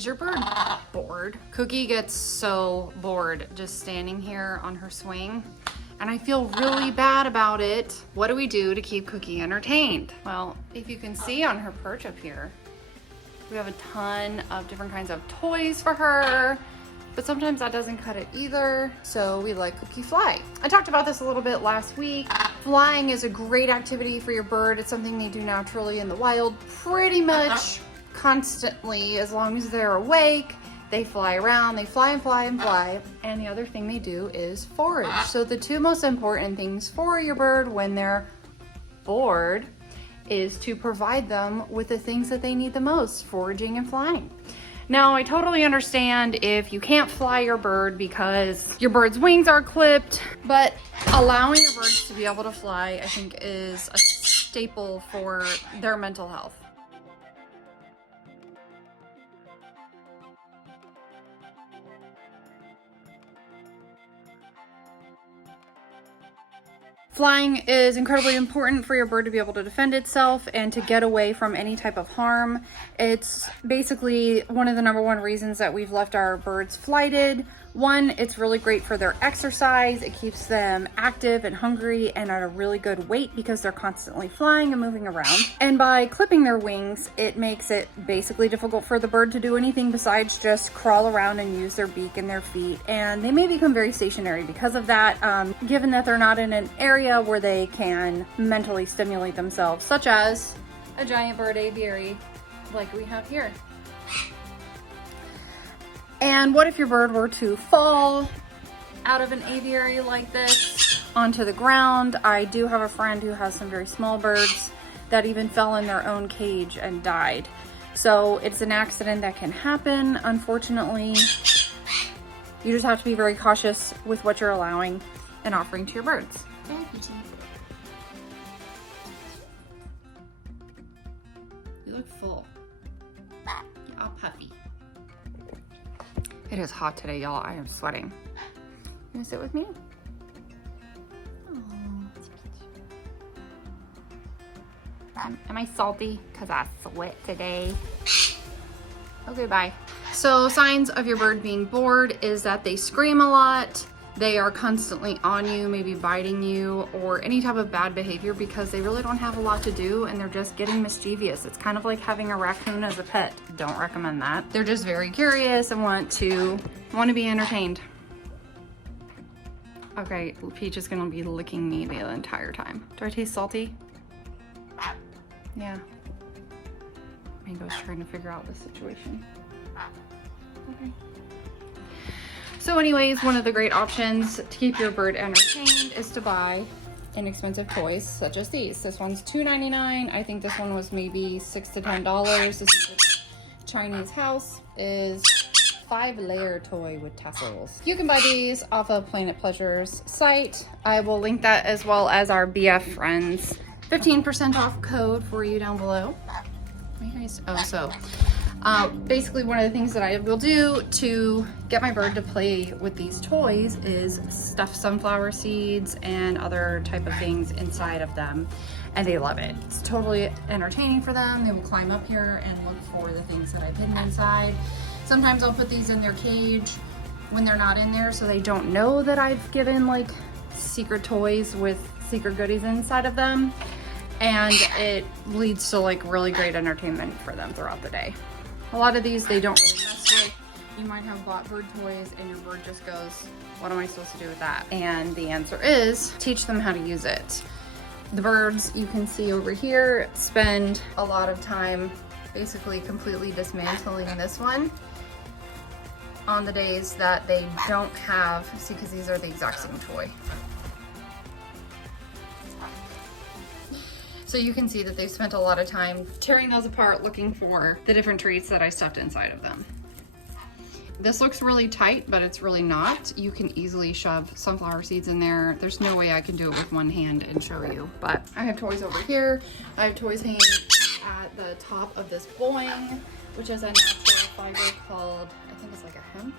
Is your bird bored? Cookie gets so bored just standing here on her swing, and I feel really bad about it. What do we do to keep Cookie entertained? Well, if you can see on her perch up here, we have a ton of different kinds of toys for her, but sometimes that doesn't cut it either, so we let Cookie fly. I talked about this a little bit last week. Flying is a great activity for your bird. It's something they do naturally in the wild pretty much constantly. As long as they're awake, they fly around, they fly and fly and fly. And the other thing they do is forage. So the two most important things for your bird when they're bored is to provide them with the things that they need the most, foraging and flying. Now, I totally understand if you can't fly your bird because your bird's wings are clipped, but allowing your birds to be able to fly, I think, is a staple for their mental health. Flying is incredibly important for your bird to be able to defend itself and to get away from any type of harm. It's basically one of the #1 reasons that we've left our birds flighted. One, it's really great for their exercise. It keeps them active and hungry and at a really good weight because they're constantly flying and moving around. And by clipping their wings, it makes it basically difficult for the bird to do anything besides just crawl around and use their beak and their feet. And they may become very stationary because of that, given that they're not in an area where they can mentally stimulate themselves, such as a giant bird aviary like we have here. And what if your bird were to fall out of an aviary like this onto the ground? I do have a friend who has some very small birds that even fell in their own cage and died. So it's an accident that can happen, unfortunately. You just have to be very cautious with what you're allowing and offering to your birds. You look full. You're all puffy. It is hot today, y'all. I am sweating. You wanna sit with me? Am I salty? Because I sweat today. Okay, bye. So signs of your bird being bored is that they scream a lot. They are constantly on you, maybe biting you, or any type of bad behavior because they really don't have a lot to do and they're just getting mischievous. It's kind of like having a raccoon as a pet. Don't recommend that. They're just very curious and want to be entertained. Okay, Peach is gonna be licking me the entire time. Do I taste salty? Yeah. Mango's trying to figure out the situation. Okay. So anyways, one of the great options to keep your bird entertained is to buy inexpensive toys such as these. This one's $2.99. I think this one was maybe $6 to $10. This is a Chinese house. Is 5-layer toy with tassels. You can buy these off of Planet Pleasure's site. I will link that as well as our BF Friends 15% off code for you down below. Basically one of the things that I will do to get my bird to play with these toys is stuff sunflower seeds and other type of things inside of them, and they love it. It's totally entertaining for them. They will climb up here and look for the things that I've hidden inside. Sometimes I'll put these in their cage when they're not in there so they don't know that I've given like secret toys with secret goodies inside of them, and it leads to like really great entertainment for them throughout the day. A lot of these they don't really mess with. You might have bought bird toys and your bird just goes, what am I supposed to do with that? And the answer is teach them how to use it. The birds you can see over here spend a lot of time basically completely dismantling this one on the days that they don't have, see, because these are the exact same toy. So you can see that they've spent a lot of time tearing those apart looking for the different treats that I stuffed inside of them. This looks really tight, but it's really not. You can easily shove sunflower seeds in there. There's no way I can do it with one hand and show you, but I have toys over here. I have toys hanging at the top of this Boing, which is a natural fiber called, I think it's like a hemp,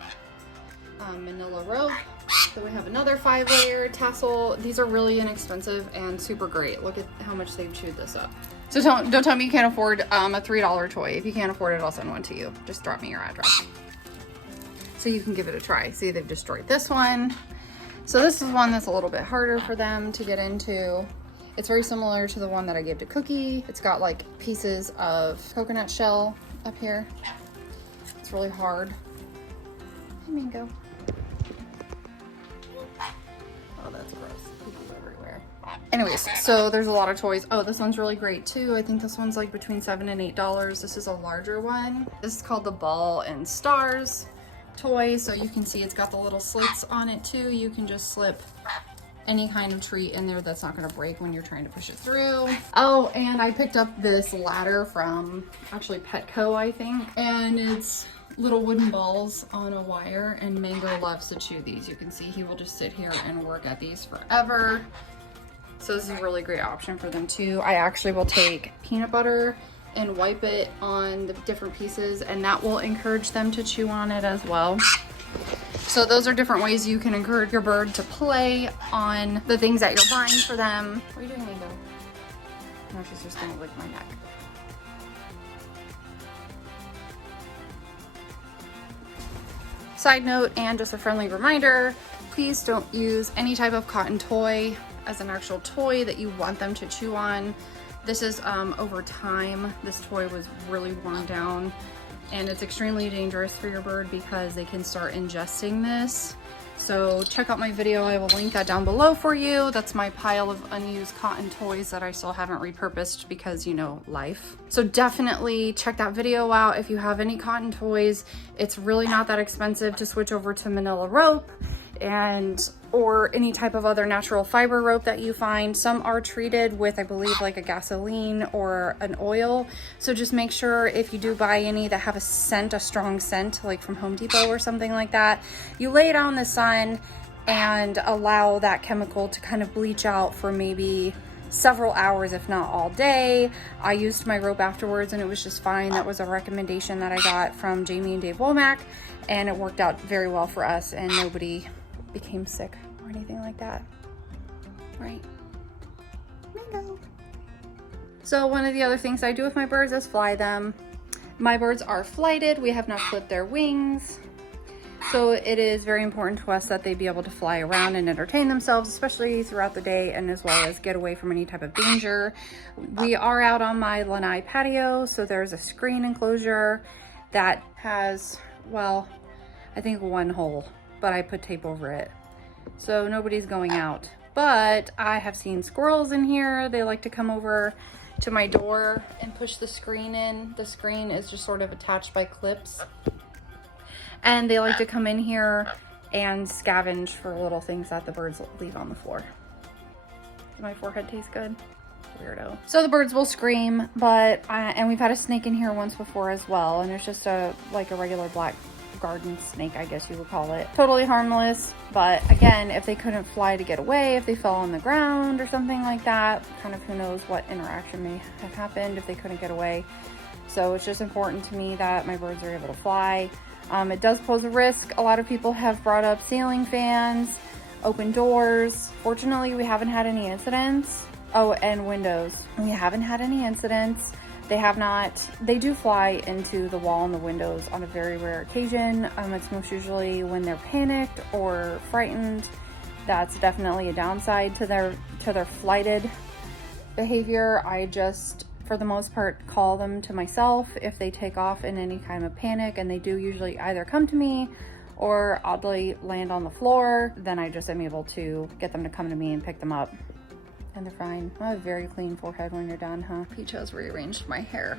manila rope. So we have another 5-layer tassel. These are really inexpensive and super great. Look at how much they've chewed this up. So don't tell me you can't afford a $3 toy. If you can't afford it, I'll send one to you. Just drop me your address so you can give it a try. See, they've destroyed this one. So this is one that's a little bit harder for them to get into. It's very similar to the one that I gave to Cookie. It's got like pieces of coconut shell up here. It's really hard. Hey, Mango. Oh, that's gross. Poo-poo everywhere. Anyways, so there's a lot of toys. Oh, this one's really great too. I think this one's like between $7 and $8. This is a larger one. This is called the Ball and Stars toy. So you can see it's got the little slits on it too. You can just slip any kind of treat in there that's not going to break when you're trying to push it through. Oh, and I picked up this ladder from actually Petco, I think, and it's little wooden balls on a wire, and Mango loves to chew these. You can see he will just sit here and work at these forever. So this is a really great option for them too. I actually will take peanut butter and wipe it on the different pieces, and that will encourage them to chew on it as well. So those are different ways you can encourage your bird to play on the things that you're buying for them. What are you doing, Mango? No, she's just gonna lick my neck. Side note, and just a friendly reminder, please don't use any type of cotton toy as an actual toy that you want them to chew on. This is over time, this toy was really worn down, and it's extremely dangerous for your bird because they can start ingesting this. So check out my video, I will link that down below for you. That's my pile of unused cotton toys that I still haven't repurposed because, you know, life. So definitely check that video out if you have any cotton toys. It's really not that expensive to switch over to manila rope or any type of other natural fiber rope that you find. Some are treated with, I believe, like a gasoline or an oil. So just make sure if you do buy any that have a scent, a strong scent, like from Home Depot or something like that, you lay it out in the sun and allow that chemical to kind of bleach out for maybe several hours, if not all day. I used my rope afterwards and it was just fine. That was a recommendation that I got from Jamie and Dave Womack, and it worked out very well for us, and nobody became sick or anything like that, right? Mango. So one of the other things I do with my birds is fly them. My birds are flighted. We have not clipped their wings. So it is very important to us that they be able to fly around and entertain themselves, especially throughout the day, and as well as get away from any type of danger. We are out on my lanai patio, so there's a screen enclosure that has, well, I think one hole, but I put tape over it. So nobody's going out. But I have seen squirrels in here. They like to come over to my door and push the screen in. The screen is just sort of attached by clips. And they like to come in here and scavenge for little things that the birds leave on the floor. Does my forehead taste good? Weirdo. So the birds will scream, but and we've had a snake in here once before as well, and it's just like a regular black garden snake, I guess you would call it. Totally harmless, but again, if they couldn't fly to get away, if they fell on the ground or something like that, kind of who knows what interaction may have happened if they couldn't get away. So it's just important to me that my birds are able to fly. It does pose a risk. A lot of people have brought up ceiling fans, open doors. Fortunately, we haven't had any incidents. Oh, and windows. We haven't had any incidents. They do fly into the wall and the windows on a very rare occasion. It's most usually when they're panicked or frightened. That's definitely a downside to their flighted behavior. I just, for the most part, call them to myself if they take off in any kind of panic, and they do usually either come to me or oddly land on the floor. Then I just am able to get them to come to me and pick them up. And they're fine. I have a very clean forehead when you're done, huh? Peach has rearranged my hair.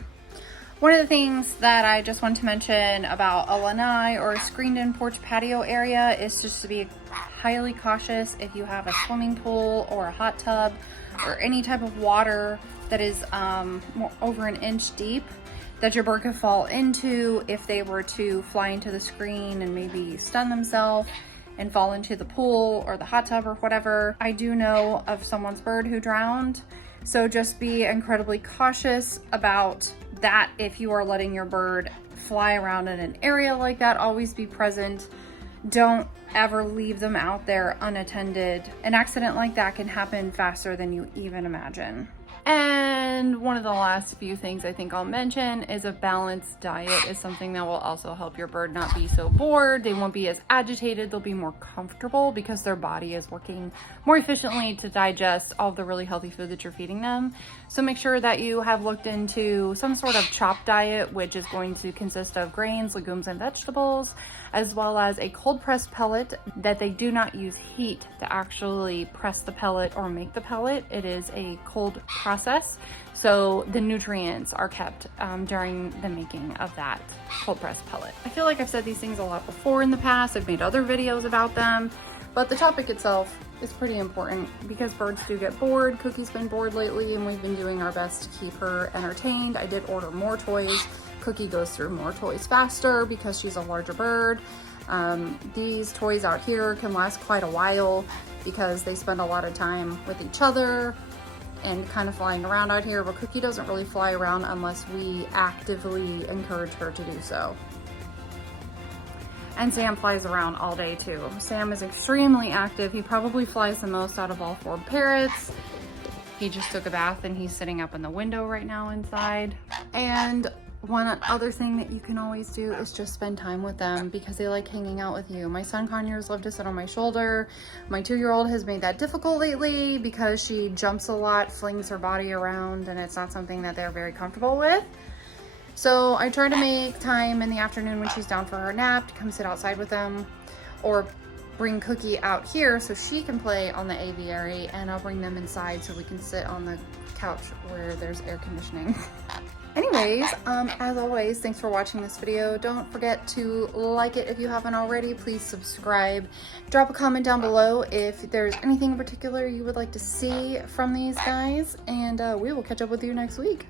One of the things that I just want to mention about a lanai or a screened-in porch patio area is just to be highly cautious if you have a swimming pool or a hot tub or any type of water that is over an inch deep that your bird could fall into if they were to fly into the screen and maybe stun themselves and fall into the pool or the hot tub or whatever. I do know of someone's bird who drowned, so just be incredibly cautious about that. If you are letting your bird fly around in an area like that, always be present. Don't ever leave them out there unattended. An accident like that can happen faster than you even imagine. And one of the last few things I think I'll mention is a balanced diet is something that will also help your bird not be so bored. They won't be as agitated. They'll be more comfortable because their body is working more efficiently to digest all the really healthy food that you're feeding them. So make sure that you have looked into some sort of chopped diet, which is going to consist of grains, legumes, and vegetables, as well as a cold pressed pellet that they do not use heat to actually press the pellet or make the pellet. It is a cold process, so the nutrients are kept during the making of that cold pressed pellet. I feel like I've said these things a lot before in the past. I've made other videos about them, but the topic itself is pretty important because birds do get bored. Cookie's been bored lately and we've been doing our best to keep her entertained. I did order more toys. Cookie goes through more toys faster because she's a larger bird. These toys out here can last quite a while because they spend a lot of time with each other and kind of flying around out here, but Cookie doesn't really fly around unless we actively encourage her to do so. And Sam flies around all day too. Sam is extremely active. He probably flies the most out of all 4 parrots. He just took a bath and he's sitting up in the window right now inside. And one other thing that you can always do is just spend time with them because they like hanging out with you. My son Conyers loves to sit on my shoulder. My 2-year-old has made that difficult lately because she jumps a lot, flings her body around, and it's not something that they're very comfortable with. So I try to make time in the afternoon when she's down for her nap to come sit outside with them, or bring Cookie out here so she can play on the aviary, and I'll bring them inside so we can sit on the couch where there's air conditioning. Anyways, as always, thanks for watching this video. Don't forget to like it if you haven't already. Please subscribe. Drop a comment down below if there's anything in particular you would like to see from these guys, and we will catch up with you next week.